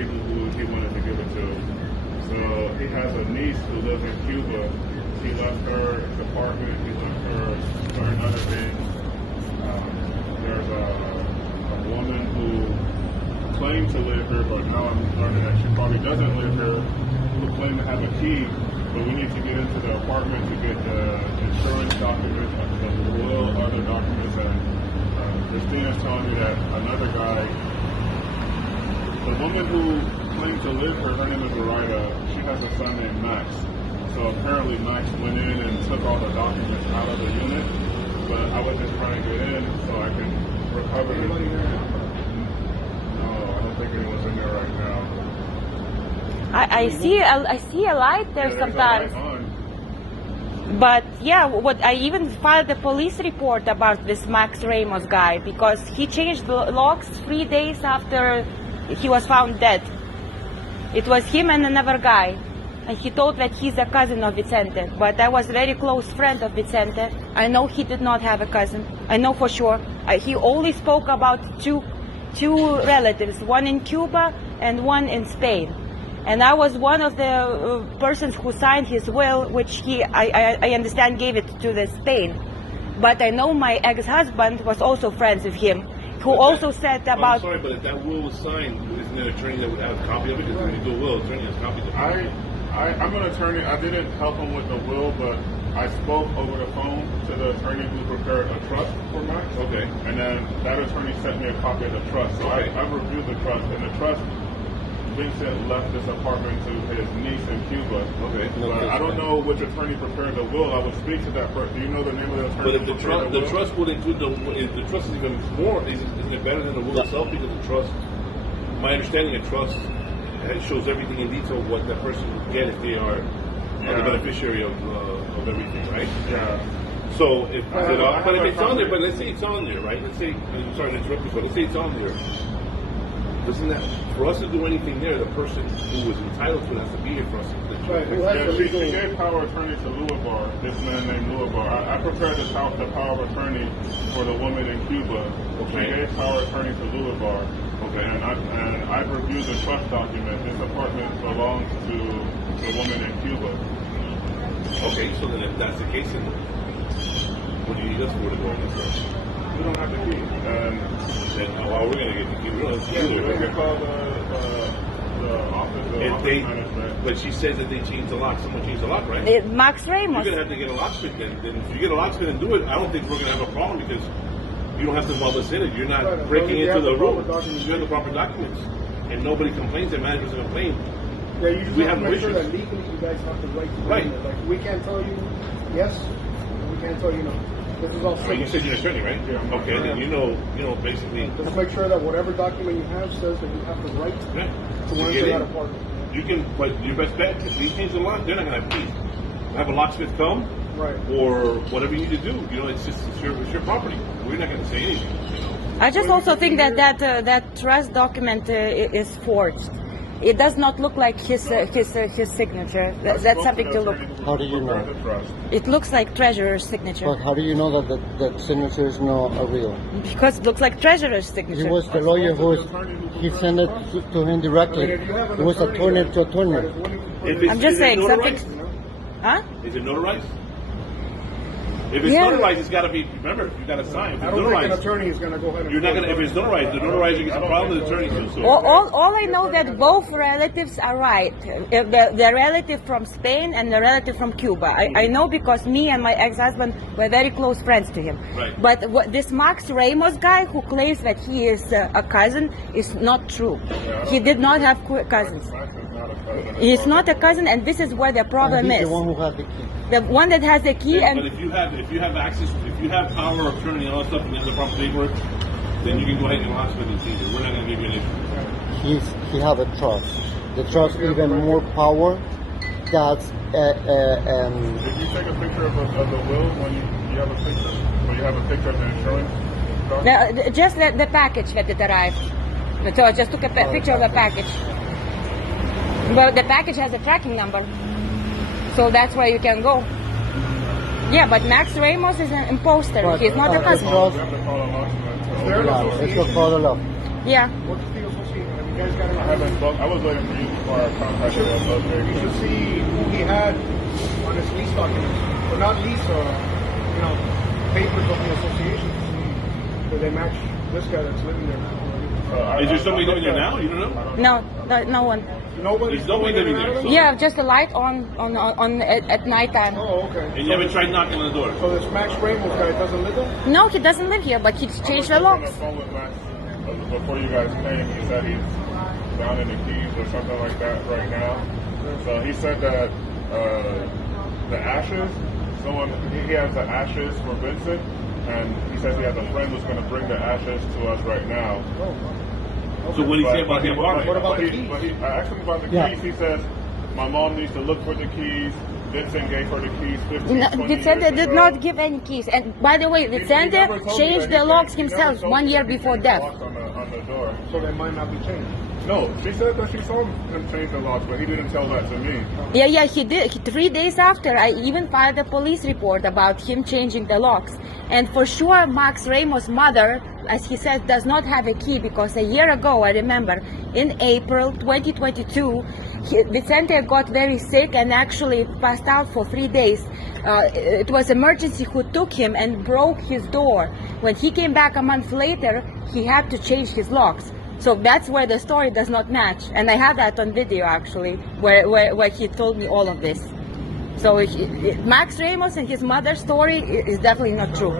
people who he wanted to give it to. So he has a niece who lives in Cuba. He left her his apartment. He left her certain other things. There's a woman who claimed to live here, but now I'm learning that she probably doesn't live here, who claimed to have a key. But we need to get into the apartment to get the insurance documents, the will, other documents, and Christina's telling me that another guy, the woman who claimed to live here, her name is Lorida, she has a son named Max. So apparently Max went in and took all the documents out of the unit, but I was just trying to get in so I can recover it. No, I don't think anyone's in there right now. I see a light there sometimes. A light on. But yeah, what I even filed a police report about this Max Ramos guy because he changed the locks 3 days after he was found dead. It was him and another guy. And he told that he's a cousin of Vicente. But I was a very close friend of Vicente. I know he did not have a cousin. I know for sure. He only spoke about two relatives, one in Cuba and one in Spain. And I was one of the persons who signed his will, which I understand, gave it to the Spain. But I know my ex-husband was also friends with him, who also said about... I'm sorry, but if that will was signed, isn't there an attorney that would have a copy of it? Because when you do a will, attorney has copies of it. I'm an attorney. I didn't help him with the will, but I spoke over the phone to the attorney who prepared a trust for Max. Okay. And then that attorney sent me a copy of the trust. So okay. I reviewed the trust, and the trust, Vincent left this apartment to his niece in Cuba. Okay. But I don't know which attorney prepared the will. I would speak to that person. Do you know the name of the attorney? But if the trust would include the trust is even more, isn't it better than the will itself? Because the trust, my understanding of trust, it shows everything in detail what that person would get if they are the beneficiary of everything, right? Yeah. So if but if it's on there, but let's say it's on there, right? Let's say, I'm sorry to interrupt you, but let's say it's on there. Doesn't that, for us to do anything there, the person who was entitled to it has to be here for us to do Right, who has the She legal... gave power of attorney to Louisbar, this man named Louisbar. I prepared the power of attorney for the woman in Cuba. Okay. She gave power of attorney to Louisbar. Okay. And I reviewed the trust document. This apartment belongs to the woman in Cuba. Okay, so then if that's the case, then what do you need us for to go in this house? We don't have the key. And Then how are we going to get the key? We don't have the key. we can call the office management. But she says that they changed the lock. Someone changed the lock, right? Max Ramos. You're going to have to get a locksmith then. Then if you get a locksmith and do it, I don't think we're going to have a problem because you don't have to involve us in it. You're not breaking into the room. You have the proper documents. And nobody complains. The manager doesn't complain. Yeah, you just We have have to no make sure issues. that legally you guys have the right to do Right. it. Like, we can't tell you yes, we can't tell you no. This is all I mean, you said you're an attorney, right? Yeah. Okay, then you know, basically. Just make sure that whatever document you have says that you have the right Yeah. to You enter get that in. apartment. You can, but your best bet, if they change the lock, they're not going to have keys. Have a locksmith come, Right. or whatever you need to do. You know, it's your property. We're not going to say anything. You know. I just also think that trust document is forged. It does not look like his signature. That's something to look. How do you know? It looks like treasurer's signature But how do you know that the signature is not a real? because it looks like treasurer's He signature. was the lawyer he sent it to him directly. He was attorney to attorney. If I'm just is it saying something. notarized? Huh? Is it notarized? If it's Yeah. notarized, it's got to be. Remember, you got to sign. If I it's don't think an notarized, attorney is going to go ahead and... you're not going to. If it's notarized, the notarizer gets a problem with the attorney too. So. All I know that both relatives are right. The relative from Spain and the relative from Cuba. I know because me and my ex-husband were very close friends to him. Right. But this Max Ramos guy who claims that he is a cousin is not true. He did not have cousins. He's not a cousin, and this is where the problem He's is. the one who had the key. The one that has the key But and if you have access, if you have power of attorney and all that stuff, and there's a proper paperwork, then you can go ahead and locksmith and see it. We're not going to give you an issue. He have a trust. The trust even more power. That's Did you take a picture of the will when you have a picture? When you have a picture of the insurance? just the package that it arrived. So I just took a picture of the package. But the package has a tracking number. So that's where you can go. Yeah, but Max Ramos is an imposter. But, He's not a cousin. You have to call a locksmith. They're not Let's go follow up. Yeah. What's the association? Have you guys got I haven't spoke. I was waiting for you before I contacted the You association. should see who he had on his lease documents, or not lease, papers of the association to see that they match this guy that's living there now. Is there somebody living there now? You don't know? No one. Nobody's There's nobody living there. So, Yeah, just a light on at nighttime. Oh, okay. And you haven't tried knocking on the door? So this Max Ramos guy doesn't live there? No, he doesn't live here, but he changed the I was on locks. the phone with Max before you guys came. He said he's down in the Keys or something like that right now. So he said that the ashes, he has the ashes for Vincent, and he says he has a friend who's going to bring the ashes to us right now. So what do you say about the apartment? What about the keys? I asked him about the keys. Yeah. He says my mom needs to look for the keys. Vincent gave her the keys 15, No, 20 Vicente years did ago. not give any keys. And by the way, He Vicente never told me changed that the he locks changed- he never himself told 1 me year that he before changed the death. locks on the door. So they might not be changed. No, she said that she saw him change the locks, but he didn't tell that to me. Yeah, he did. 3 days after, I even filed a police report about him changing the locks. And for sure, Max Ramos' mother, as he said, does not have a key because a year ago, I remember, in April 2022, Vicente got very sick and actually passed out for 3 days. It was emergency who took him and broke his door. When he came back a month later, he had to change his locks. So that's where the story does not match. And I have that on video actually, where he told me all of this. So Max Ramos and his mother's story is definitely not true.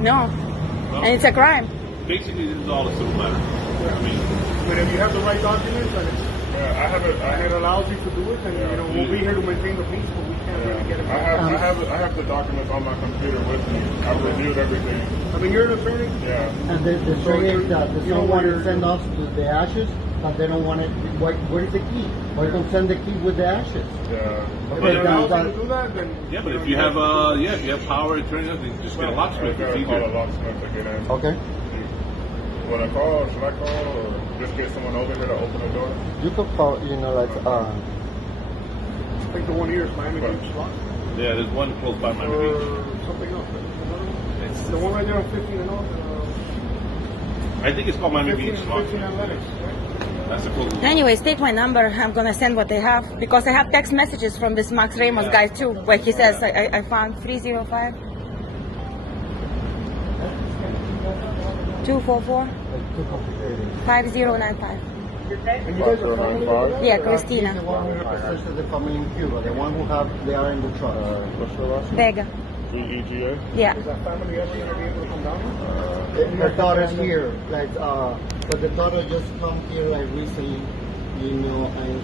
No. And it's a crime. Basically, this is all a civil matter. I mean, But if you have the right documents and it allows you to do it, then we'll be here to maintain the peace, but we can't really get it back. I have the documents on my computer with me. I've reviewed everything. I mean, you're an attorney. Yeah. And the So thing you- is that they you know don't want where- to send us the ashes, but they don't want it. Where is the key? Why don't send the key with the ashes? Yeah. If Okay, it allows that- you to do that, then yeah, but if you have if you have power to turn it, then just get a I locksmith. It's gotta call a easier. locksmith to get in. Okay. When I call, should I call or just get someone over here to open the door? You could call, I think the one here is Miami Right. Beach Lock Yeah, there's one close by Miami or Beach. something else. The one right there on 15 and off. I think it's called Miami 15 Beach. and Lennox, right? That's the closest. Anyways, take my number. I'm gonna send what I have because I have text messages from this Max Ramos guy too, where he says I found 305 244 too complicated. 5095. And you guys are family over there? Yeah, He's Christina the one who represents the family in Cuba, the one who they are in the truck. What's your last name? Vega. VEGA? Yeah. Is that family ever going to be able to come down here? Her daughter's here, but the daughter just come here like recently, and